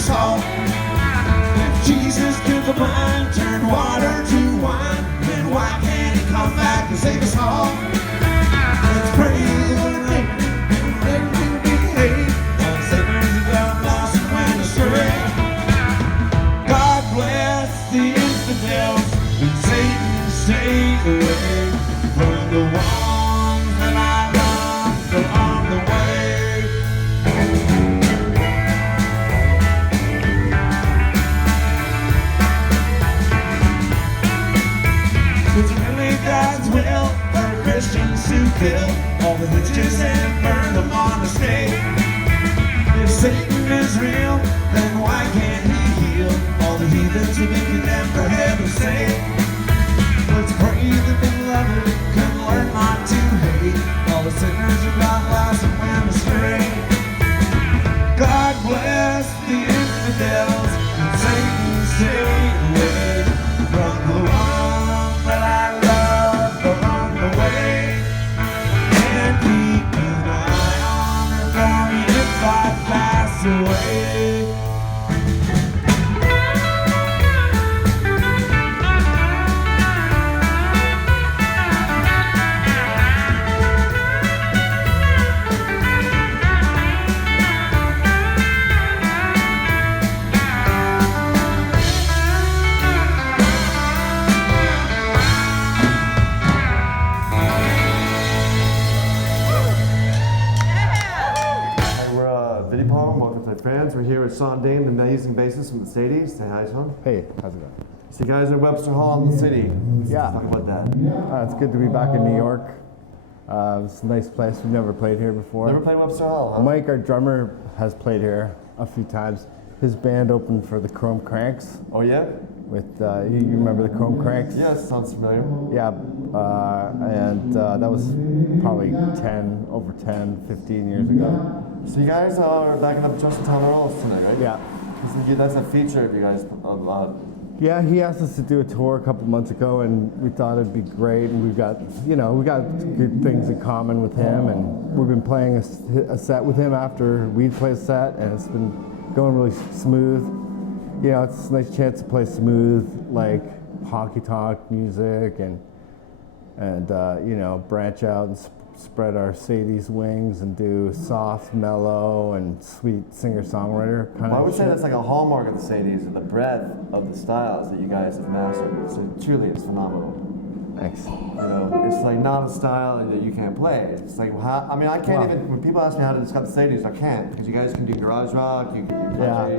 salt. If Jesus could the blind turn water to wine, then why can't he come back to save us all? Let's praise the rain and let me behave. All sinners who got lost and went astray. God bless the infidels, and Satan stay away from the ones that I love along the way. It's really God's will for Christians to kill all the witches and burn them on the stake. If Satan is real, then why can't he heal all the heathens who've been condemned for heaven's sake? Let's pray that the beloved can learn not to hate all the sinners who got lost and went astray. God bless the infidels and Satan stay away from the one that I love along the way. And keep an eye on her for me if I pass away. Fans, we're here with Sean Dane, the amazing bassist from the Sadies. Say hi, Sean. Hey, how's it going? So you guys are in Webster Hall in the city. Yeah. Talk about that. It's good to be back in New York. It's a nice place. We've never played here before. Never played Webster Hall, huh? Mike, our drummer, has played here a few times. His band opened for the Chrome Cranks. Oh, yeah? With, you remember the Chrome Cranks? Yes, sounds familiar. Yeah, and that was probably 15 years ago. So you guys are backing up Justin Tyler Earls tonight, right? Yeah. That's a feature of you guys. Yeah, he asked us to do a tour a couple months ago, and we thought it'd be great. And we got good things in common with him, and we've been playing a set with him after we'd play a set, and it's been going really smooth. You know, it's a nice chance to play smooth, like honky tonk music, and you know, branch out and spread our Sadie's wings and do soft, mellow, and sweet singer-songwriter kind of I would say shit. that's like a hallmark of the Sadies, and the breadth of the styles that you guys have mastered. So truly, it's phenomenal. Thanks. You know, it's like not a style that you can't play. It's like, I mean, I can't even, when people ask me how to describe the Sadies, I can't, because you guys can do garage rock, you can do country. Yeah,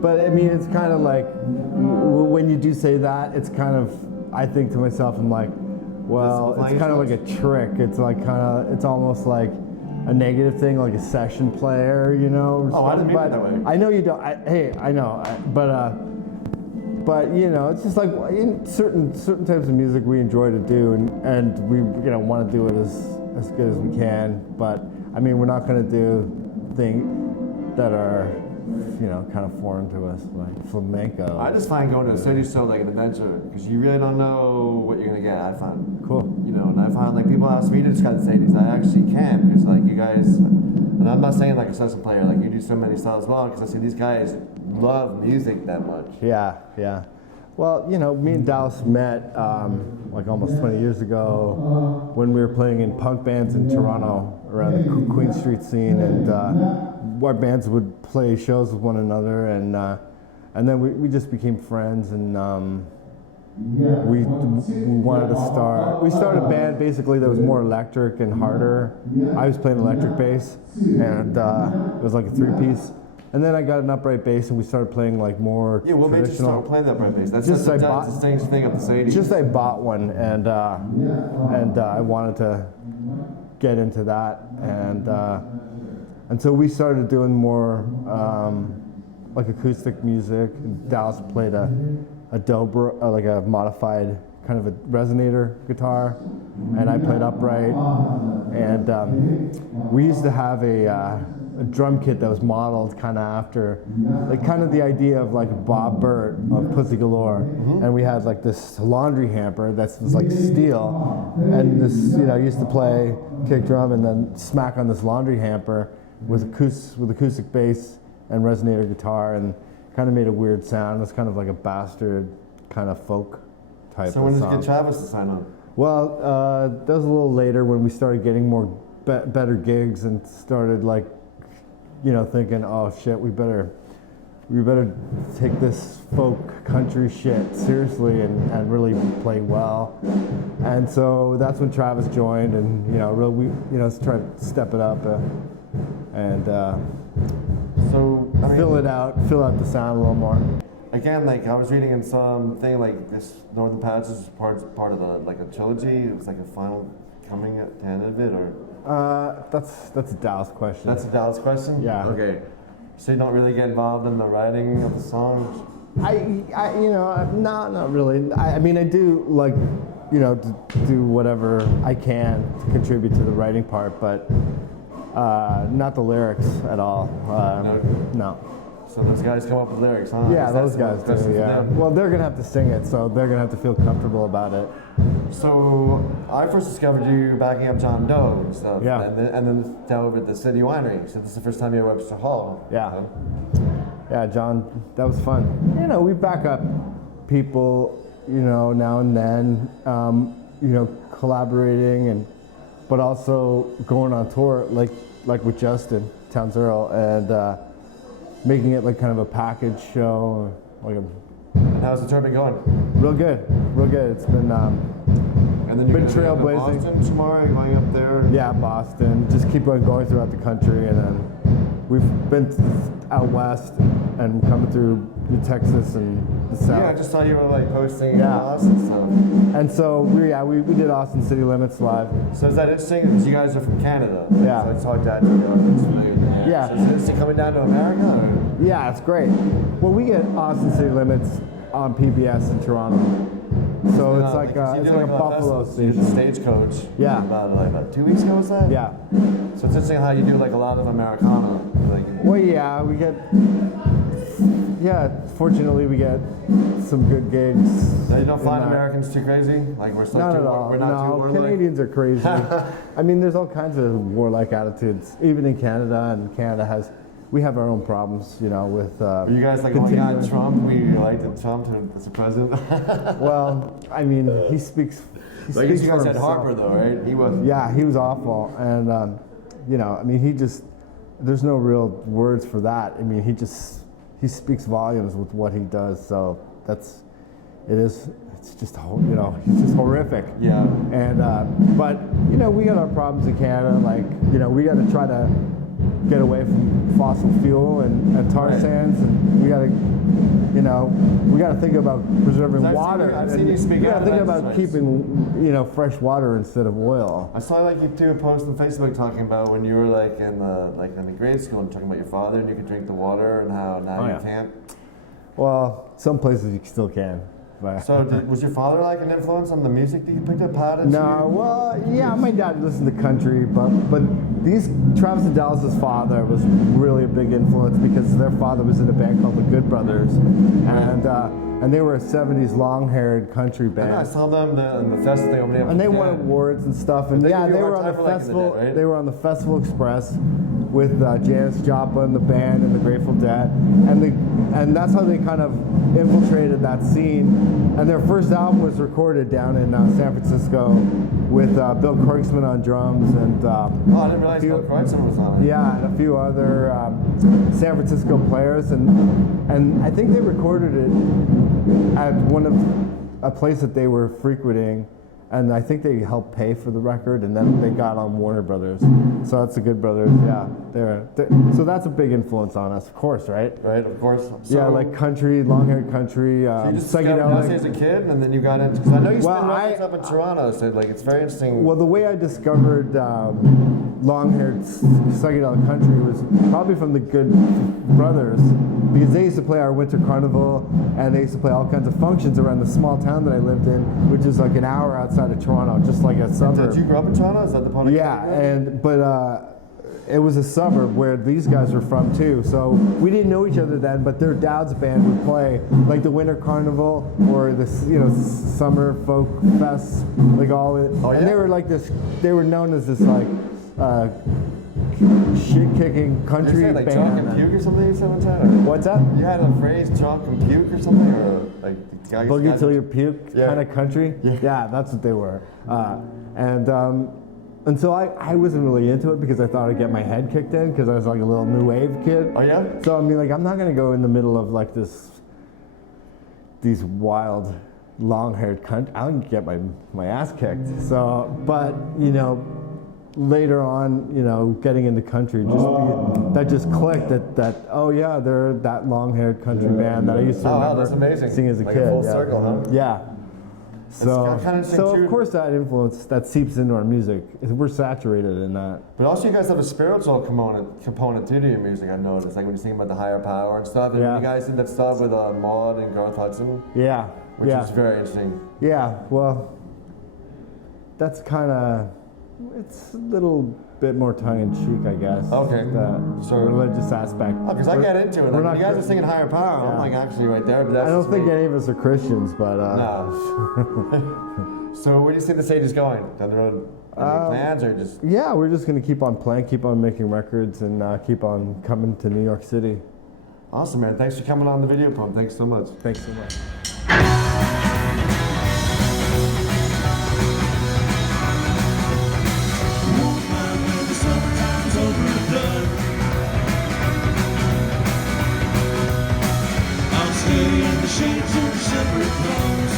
but I mean, it's kind of like, when you do say that, it's kind of, I think to myself, I'm like, well, it's kind of like a trick. It's like it's almost like a negative thing, like a session player, you know? Oh, I didn't mean it that way. I know you don't, I know, but you know, it's just like in certain types of music we enjoy to do, and we want to do it as good as we can. But I mean, we're not going to do things that are kind of foreign to us, like flamenco. I just find going to a Sadie show like an adventure, because you really don't know what you're going to get. I find cool. You know, and I find like people ask me to describe the Sadies, I actually can, because like you guys, and I'm not saying like a session player, like you do so many styles well, because I see these guys love music that much. Yeah. Well, you know, me and Dallas met like almost 20 years ago when we were playing in punk bands in Toronto around the Queen Street scene, and our bands would play shows with one another, and then we just became friends, and we wanted to start. We started a band basically that was more electric and harder. I was playing electric bass, and it was like a three-piece. And then I got an upright bass, and we started playing like more Yeah, what made you traditional. start playing the upright bass? That's Just the I bought- distinct thing of the Sadies. Just I bought one, and I wanted to get into that, and so we started doing more like acoustic music. Dallas played a dobro, like a modified kind of a resonator guitar, and I played upright. And we used to have a drum kit that was modeled kind of after, like kind of the idea of like Bob Burt of Pussy Galore. And we had like this laundry hamper that was like steel, and this, used to play kick drum and then smack on this laundry hamper with acoustic bass and resonator guitar, and kind of made a weird sound. It was kind of like a bastard kind of folk type So when of did you song. get Travis to sign on? Well, that was a little later when we started getting more better gigs and started like, thinking, oh shit, we better take this folk country shit seriously and really play well. And so that's when Travis joined, and really we tried to step it up and So I mean, fill out the sound a little more. again, like I was reading in something like this Northern Passage is part of the like a trilogy. It was like a final coming at the end of it, or That's a Dallas question. that's a Dallas question. Yeah. Okay. So you don't really get involved in the writing of the songs. Not really. I mean, I do like, to do whatever I can to contribute to the writing part, but not the lyrics at all. No. So those guys come up with lyrics, huh? Yeah, That's those guys the most do. for Yeah. them. Well, they're gonna have to sing it, so they're gonna have to feel comfortable about it. So I first discovered you backing up John Doe and stuff. Yeah. And then down over at the City Winery. So this is the first time you're at Webster Hall. Yeah. Yeah, John, that was fun. We back up people, now and then, collaborating but also going on tour, like with Justin Towns Earl, and making it like kind of a package show, like a And how's the tour been going? real good. It's been And then you're Been gonna be up in trailblazing. Boston tomorrow. You're going up there. yeah, Boston. Just keep on going throughout the country, and then we've been out west and coming through Texas and the south. Yeah, I just saw you were like posting Yeah. Austin stuff. And so we did Austin City Limits live. So is that interesting? Because you guys are from Canada. Yeah. So I talked to you. Yeah. So is it interesting coming down to America? Or? Yeah, it's great. Well, we get Austin City Limits on PBS in Toronto, so it's like you it's did like a lot of Buffalo festivals. You did station. Stagecoach. Yeah. About 2 weeks ago was that? Yeah. So it's interesting how you do like a lot of Americana. Like, Well, yeah, we get. Yeah, fortunately, we get some good gigs. now you don't find in that. Americans too crazy? Like we're Not too, at all. we're not too No, warlike? Canadians are crazy. I mean, there's all kinds of warlike attitudes, even in Canada, and Canada has. We have our own problems, with. Are you guys like going on continuing- Trump? We elected Trump as a president. Well, I mean, he speaks. He I guess speaks you for guys had himself. Harper though, right? He was. Yeah, he was awful, and I mean, he just. There's no real words for that. I mean, he speaks volumes with what he does. So it's just he's just horrific. Yeah. And but we got our problems in Canada. Like we got to try to get away from fossil fuel and tar Right. sands, and we got to think about preserving I've seen water. you- I've and seen you speak we got out to think about about this, right? keeping fresh water instead of oil. I saw like you do a post on Facebook talking about when you were like in the grade school and talking about your father and you could drink the water and how now Oh, you yeah. can't. Well, some places you still can. But So was your father like an influence on the music that you picked up? How did no, you? well, yeah, my dad listened to country, but Travis and Dallas's father was really a big influence because their father was in a band called the Good Brothers, and they were a '70s long-haired country I know, I band. saw them in the festival opening up. And they with won Dad. awards and stuff, and They yeah, give you they a were hard on time the for liking festival. the Dead, right? They were on the Festival Express with Janis Joplin, the band, and the Grateful Dead, and that's how they kind of infiltrated that scene. And their first album was recorded down in San Francisco with Bill Kreutzmann on drums and Oh, I didn't realize Bill Kreutzmann was on it. yeah, and a few other San Francisco players, and I think they recorded it at a place that they were frequenting, and I think they helped pay for the record, and then they got on Warner Brothers. So that's the Good Brothers, yeah. So that's a big influence on us, of course, right? Right, of course. So, Yeah, like country, long-haired country, so you just discovered Dusty as a kid, and then you got into. Because I know you Well, spent records up in Toronto, so like it's very interesting. Well, the way I discovered long-haired psychedelic country was probably from the Good Brothers, because they used to play our winter carnival, and they used to play all kinds of functions around the small town that I lived in, which is like an hour outside of Toronto, just like a suburb. Did you grow up in Toronto? Is that the Pontiac? Yeah, but it was a suburb where these guys were from too. So we didn't know each other then, but their dad's band would play like the Winter Carnival or the Summer Folk Fest, like all it. Oh, And yeah? they were like this. They were known as this like shit-kicking country You said like chalk and band. puke or something you said one time? What's that? You had a phrase, chalk and puke or something? Or like, Boogie till you puke Yeah. kind of country. Yeah. That's what they were. And so I wasn't really into it because I thought I'd get my head kicked in because I was like a little new wave kid. Oh yeah? So I mean, like, I'm not gonna go in the middle of like these wild, long-haired cunt. I'll get my ass kicked. So, but you know, later on, you know, getting into country, that just clicked. That oh yeah, they're that long-haired country band that I used to Oh, wow, remember that's amazing. seeing as a Like a kid. full yeah. circle, huh? Yeah. So, kind of so too. of course that influence that seeps into our music. We're saturated in that. But also, you guys have a spiritual component too to your music. I've noticed, like when you sing about the higher power and stuff. And Yeah. you guys did that stuff with Maud and Garth Hudson, Yeah. which yeah. is very interesting. Yeah. Well, that's kind of, it's a little bit more tongue-in-cheek, I guess. Okay. The Sure. religious aspect. Oh, because I get into it. we're Like, not when you guys are good. singing higher power. I'm Yeah. like actually right there. But that's I don't just think me. any of us are Christians, but No. So where do you see the stage is going down the road? Any plans or just? yeah, we're just gonna keep on playing, keep on making records, and keep on coming to New York City. Awesome, man. Thanks for coming on the video pump. Thanks so much. Thanks so much. Won't mind when the summertime's over and done. I'll stay in the shade till December comes.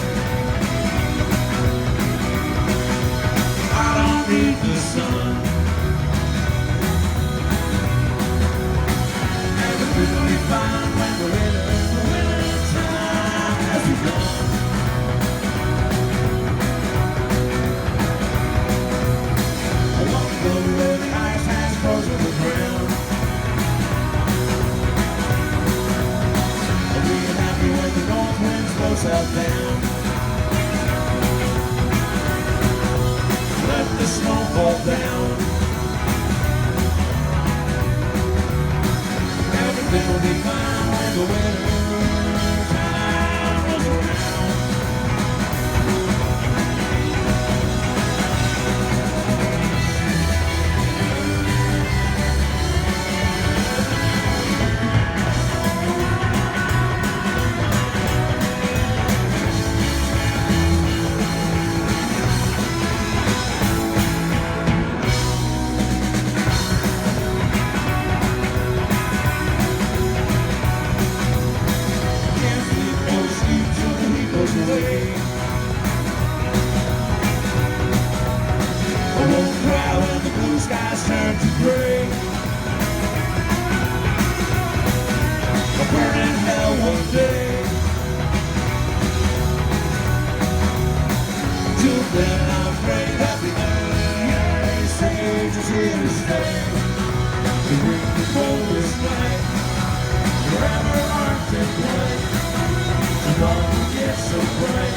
I don't need the sun. Everything will be fine when the winter time has begun. I want to go where the ice has frozen the ground. I'll be happy when the north winds blow south down. Let the snow fall down. Everything will be fine when the winter time rolls around. Can't sleep no sleep till the heat goes away. I won't cry when the blue skies turn to gray. I'll burn in hell one day. Till then I'm afraid that the ice age is here to stay. To bring the coldest night, forever Arctic light. Tomorrow will get so bright,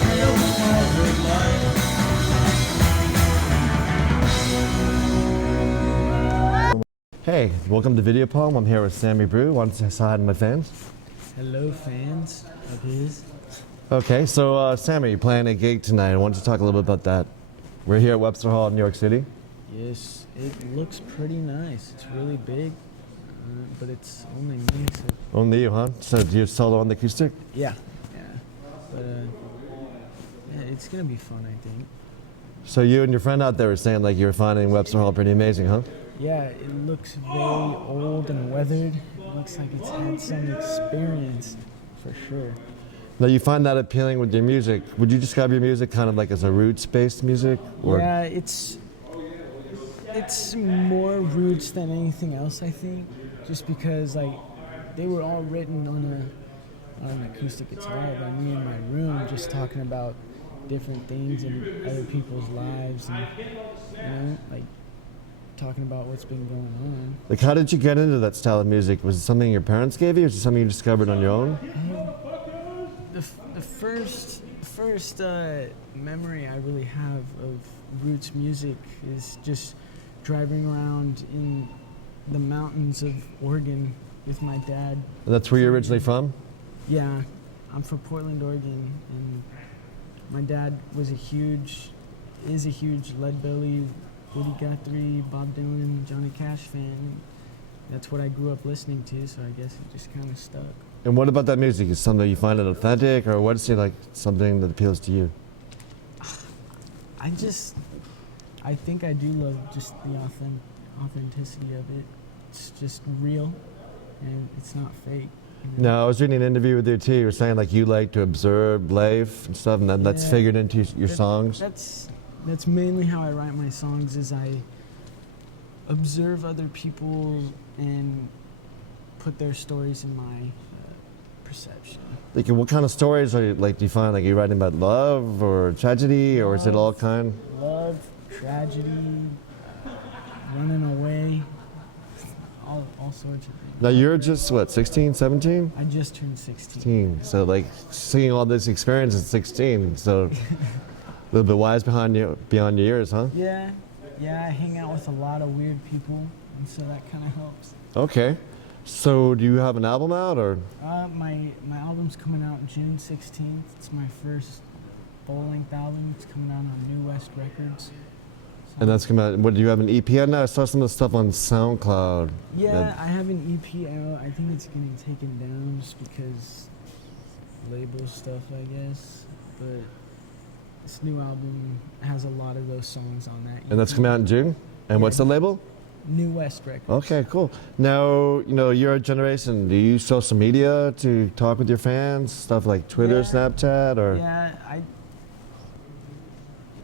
feel the northern light. Hey, welcome to Video Poem. I'm here with Sammy Brew. Wanted to say hi to my fans. Hello, fans of his. Okay, so Sammy, you're playing a gig tonight. I wanted to talk a little bit about that. We're here at Webster Hall in New York City. Yes, it looks pretty nice. It's really big, but it's only me, so Only you, huh? So do you solo on the acoustic? yeah. But yeah, it's gonna be fun, I think. So you and your friend out there were saying like you were finding Webster Hall pretty amazing, huh? Yeah, it looks very old and weathered. It looks like it's had some experience, for sure. Now you find that appealing with your music. Would you describe your music kind of like as a roots-based music? Yeah, it's more roots than anything else, I think. Just because like they were all written on an acoustic guitar by me in my room, just talking about different things in other people's lives, and like talking about what's been going on. Like how did you get into that style of music? Was it something your parents gave you or is it something you discovered on your own? The first memory I really have of roots music is just driving around in the mountains of Oregon with my dad. And that's where you're originally from? Yeah, I'm from Portland, Oregon, and my dad is a huge Lead Belly Woody Guthrie, Bob Dylan, Johnny Cash fan. That's what I grew up listening to, so I guess it just kind of stuck. And what about that music? Is something you find it authentic, or what is it like something that appeals to you? I think I do love just the authenticity of it. It's just real, and it's not fake. You know? No, I was reading an interview with you too. You were saying like you like to observe life and stuff, and then that's Yeah. figured into your songs. That's mainly how I write my songs. Is I observe other people and put their stories in my perception. Like, what kind of stories are you like? Do you find like you writing about love or tragedy, or is it all kind? Love, tragedy, running away, all sorts of things. Now you're just what, 16, 17? I just turned 16. 16. So like seeing all this experience at 16, so a little bit wise beyond your years, huh? Yeah, I hang out with a lot of weird people, and so that kind of helps. Okay. So do you have an album out, or? My album's coming out June 16th. It's my first full-length album. It's coming out on New West Records. So And that's coming out. What, do you have an EP out now? I saw some of the stuff on SoundCloud. yeah, I have an EP out. I think it's getting taken down just because label stuff, I guess. But this new album has a lot of those songs on that. And that's coming out in June? And what's the label? New West Records. Okay, cool. Now, you know, your generation, do you use social media to talk with your fans? Stuff like Twitter, Yeah. Snapchat, or? Yeah,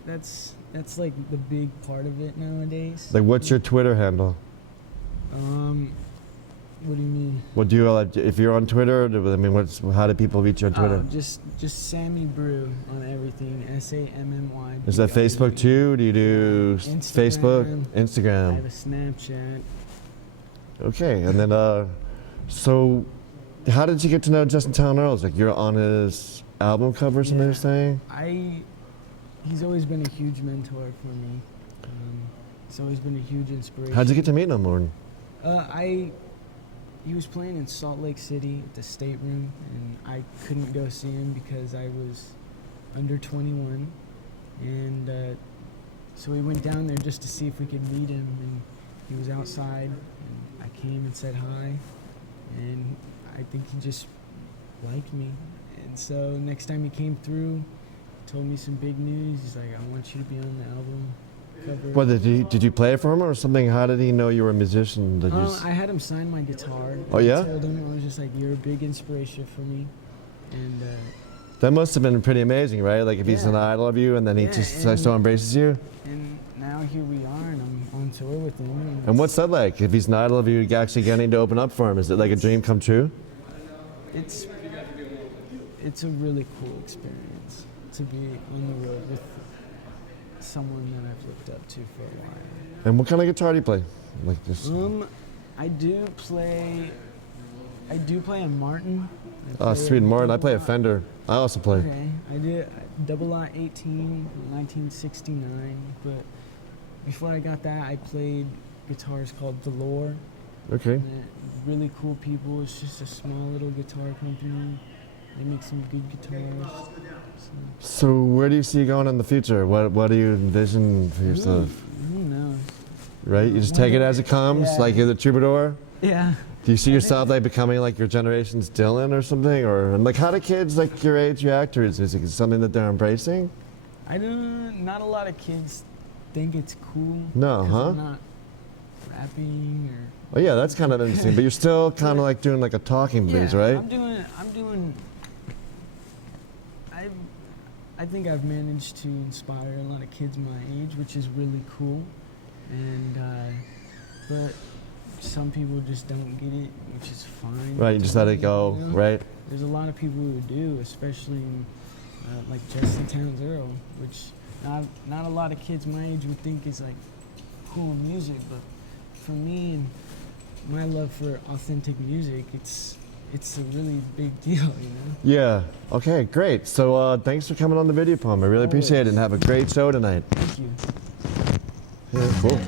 that's like the big part of it nowadays. Like, what's your Twitter handle? What do you mean? What do you, like, if you're on Twitter, I mean, how do people reach you on Twitter? Just Sammy Brew on everything. SAMMY. Is that Facebook too? Do you do Facebook, I have Instagram? a Snapchat. Okay, and then, so how did you get to know Justin Town Earls? Like, you're on his album cover or something Yeah. you're saying? He's always been a huge mentor for me. He's always been a huge inspiration. How'd you get to meet him, Morton? He was playing in Salt Lake City at the State Room, and I couldn't go see him because I was under 21. And so we went down there just to see if we could meet him, and he was outside, and I came and said hi, and I think he just liked me. And so next time he came through, told me some big news. He's like, I want you to be on the album cover. What, did you play for him or something? How did he know you were a musician? Did you I had him sign my guitar. Oh, yeah? I told him, I was just like, you're a big inspiration for me. And that must have been pretty amazing, right? Like, if he's an Yeah. idol of you and then he Yeah, just and- so embraces you? and now here we are, and I'm on tour with him. And what's that like? If he's an idol of you, actually getting to open up for him, is it like a dream come true? It's a really cool experience to be on the road with someone that I've looked up to for a while. And what kind of guitar do you play? Like this? I do play a Martin. Oh, sweet Martin. I play a Fender. I also play. Okay, I did double lot 18, 1969. But before I got that, I played guitars called Delore. Okay. And they're really cool people. It's just a small little guitar company. They make some good guitars. So where do you see you going in the future? What do you envision for yourself? Who knows? Right? You just take it as it comes, Yeah. like you're the troubadour? Yeah. Do you see yourself like becoming like your generation's Dylan or something? Or and, like, how do kids like your age react to it? Is it something that they're embracing? I don't. Not a lot of kids think it's cool. No, 'cause huh? I'm not rapping or. Oh yeah, that's kind of interesting. But you're still kind of like doing like a talking blues, Yeah, right? I'm doing. I think I've managed to inspire a lot of kids my age, which is really cool. And but some people just don't get it, which is fine. Right, you just let it go, You know? right? There's a lot of people who do, especially like Justin Towns Earl, which not a lot of kids my age would think is like cool music, but for me and my love for authentic music, it's a really big deal, you know? Yeah. Okay, great. So thanks for coming on the video poem. I really appreciate it, and have a great show tonight. Thank you. Yeah, cool.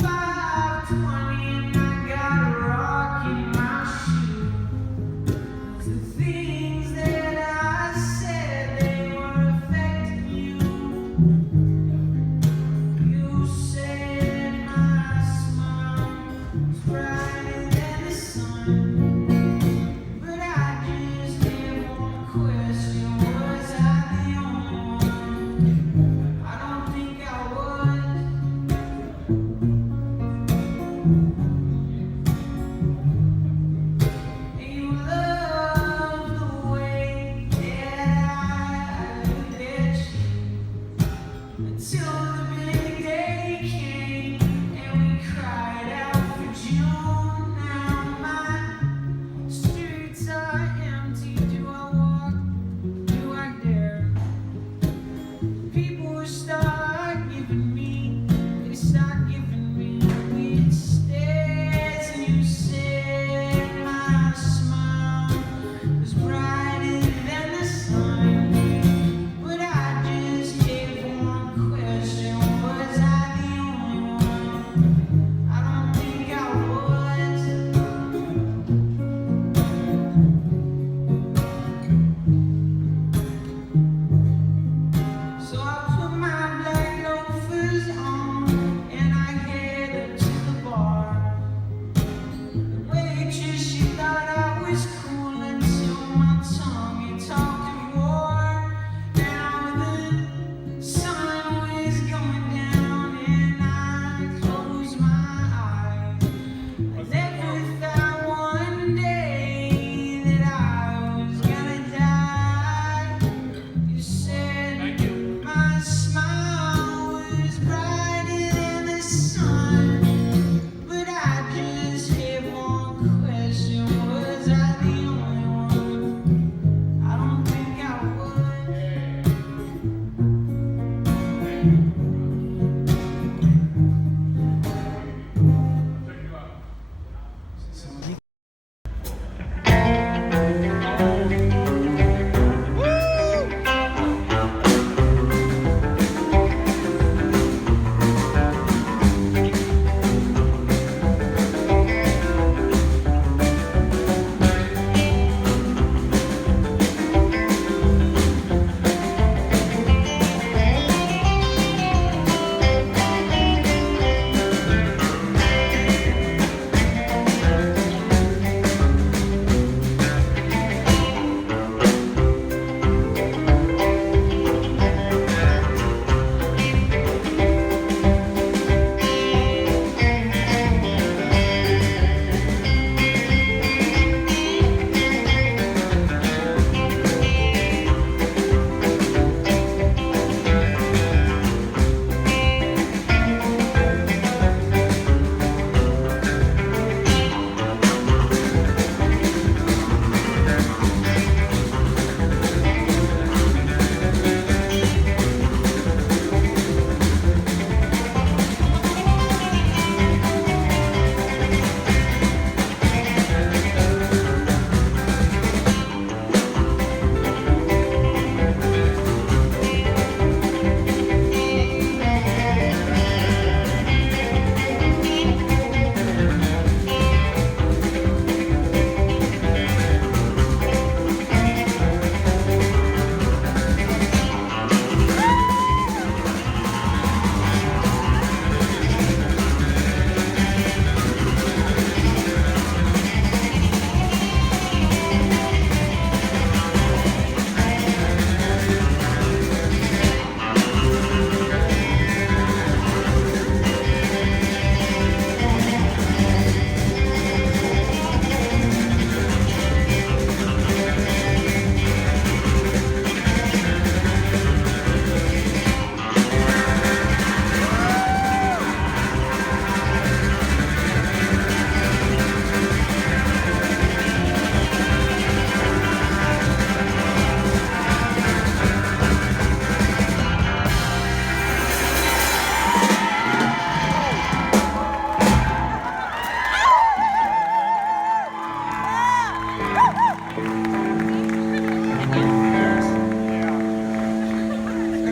Five 20 and I got a rock in my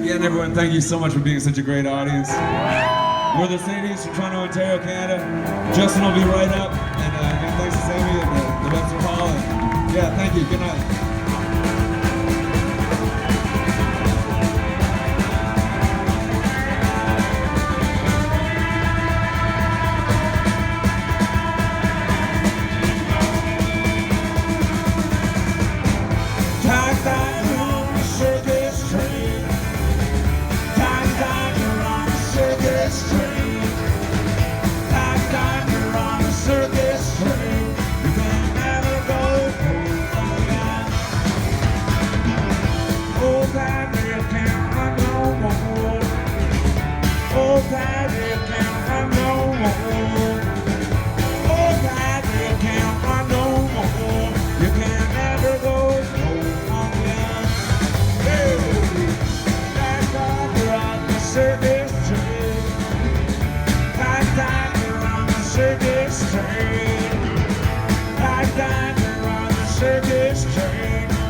Again, everyone, thank you so much for being such a great audience. We're the Sadie's from Toronto, Ontario, Canada. Justin will be right up. And again, thanks to Sammy and the Webster Hall. And yeah, thank you. Good night.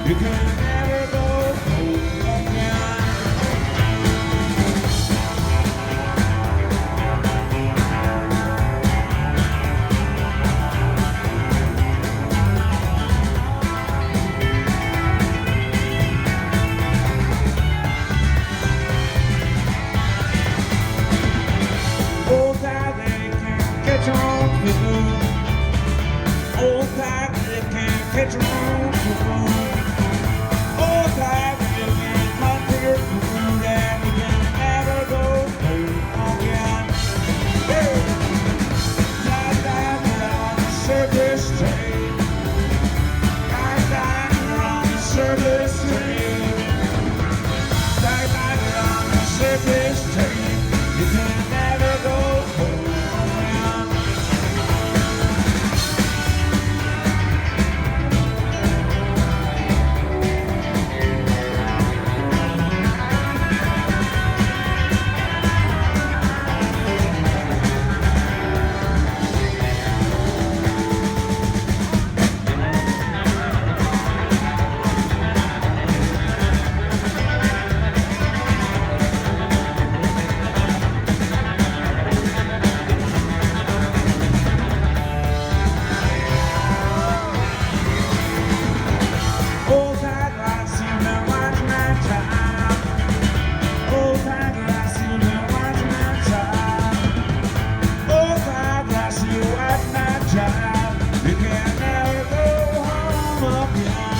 You can never go home again. Oh, that they can't catch on to. Oh, that they can't catch You can never go home again.